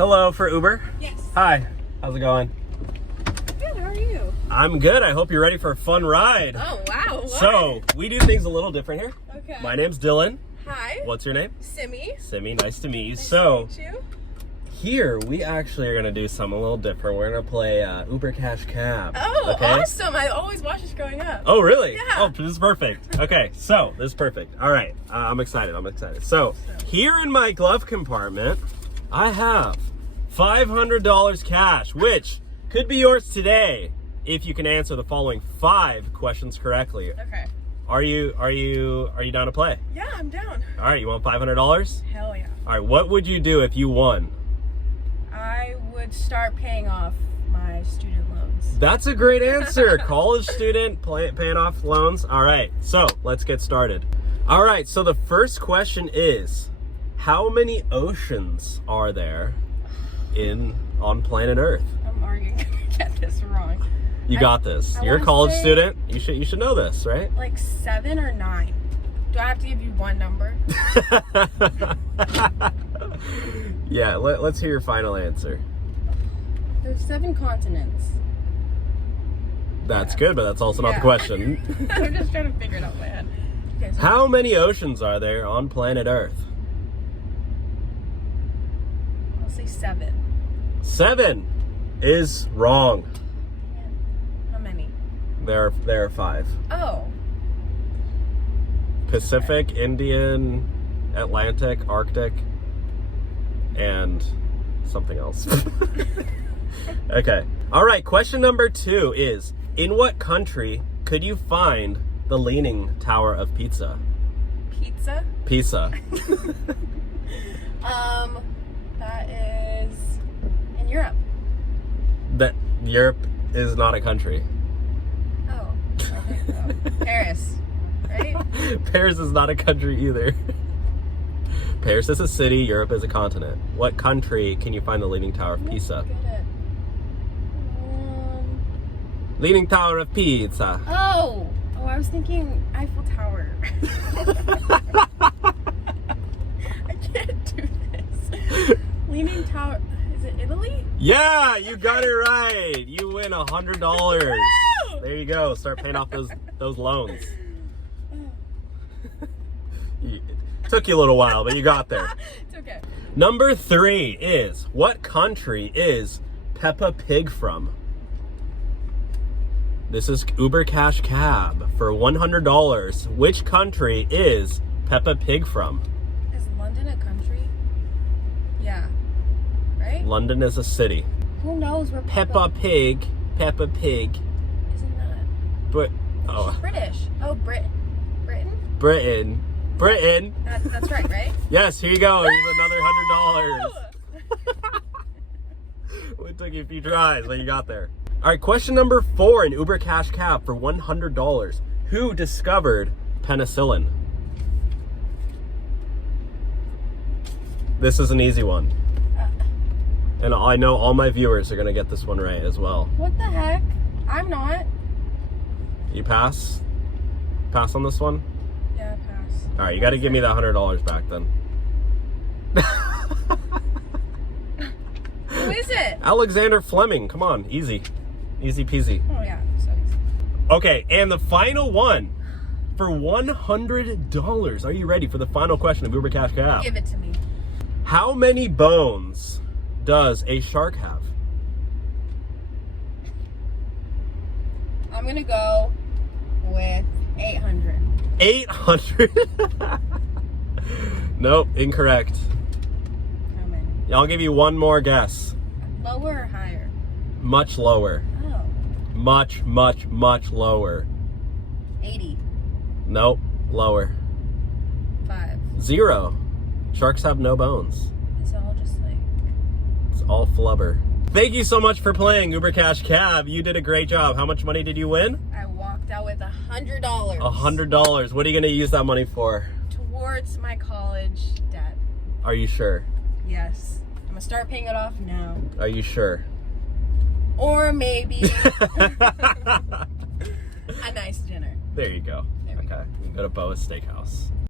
Hello, for Uber? Yes. Hi, how's it going? Good, how are you? I'm good. I hope you're ready for a fun ride. Oh, wow. What? So, we do things a little different here. Okay. My name's Dylan. Hi. What's your name? Simi. Simi, nice to meet you. Nice So, to meet you. here we actually are going to do something a little different. We're going to play Uber Cash Cab. Oh, okay? awesome. I always watch this growing up. Oh, really? Yeah. Oh, this is perfect. Okay, so this is perfect. All right, I'm excited. So, here in my glove compartment, I have $500 cash, which could be yours today if you can answer the following 5 questions correctly. Okay. Are you down to play? Yeah, I'm down. All right, you want $500? Hell yeah. All right, what would you do if you won? I would start paying off my student loans. That's a great answer. College student paying off loans. All right, so let's get started. All right, so the first question is, how many oceans are there on planet Earth? I'm already gonna get this wrong. You got this. I You're a wanna college say- student. You should know this, right? Like 7 or 9. Do I have to give you one number? Yeah, let's hear your final answer. There's 7 continents. That's good, but that's also not the Yeah. question. I'm just trying to figure it out in my head. Okay, so How many oceans are there on planet Earth? I'll say 7. 7 is wrong. How many? There are 5. Oh. Pacific, Indian, Atlantic, Arctic, and something else. Okay. All right, question number 2 is, in what country could you find the Leaning Tower of Pisa? Pizza? Pisa. That is in Europe. That Europe is not a country. Oh. Okay, so Paris, right? Paris is not a country either. Paris is a city, Europe is a continent. What country can you find the Leaning Tower of Pisa? Get it. Leaning Tower of Pisa. Oh, I was thinking Eiffel Tower. I can't do this. Leaning Tower. Is it Italy? Yeah, you got it right. You win $100. Woo! There you go. Start paying off those loans. It took you a little while, but you got there. It's okay. Number 3 is, what country is Peppa Pig from? This is Uber Cash Cab for $100. Which country is Peppa Pig from? Is London a country? Yeah. Right? London is a city. Who knows where Peppa Pig. Isn't that? But oh, British. Oh, Britain. Britain. That's right, right? Yes, here you go. Here's another $100. It took you a few tries, but you got there. All right, question number 4 in Uber Cash Cab for $100. Who discovered penicillin? This is an easy one. And I know all my viewers are going to get this one right as well. What the heck? I'm not. You pass? Pass on this one? Yeah, pass. All right, you got to give me that $100 back then. Who is it? Alexander Fleming. Come on, easy. Easy peasy. Oh, yeah. So easy. Okay, and the final one for $100. Are you ready for the final question of Uber Cash Cab? Give it to me. How many bones does a shark have? I'm going to go with 800. 800. Nope, incorrect. How many? I'll give you one more guess. Lower or higher? Much lower. Oh. Much lower. 80. Nope, lower. 5. 0. Sharks have no bones. It's all just like... It's all flubber. Thank you so much for playing Uber Cash Cab. You did a great job. How much money did you win? I walked out with $100. $100. What are you going to use that money for? Towards my college debt. Are you sure? Yes. I'm going to start paying it off now. Are you sure? Or maybe a nice dinner. There you go. There we Okay. You can go to Boa's Steakhouse.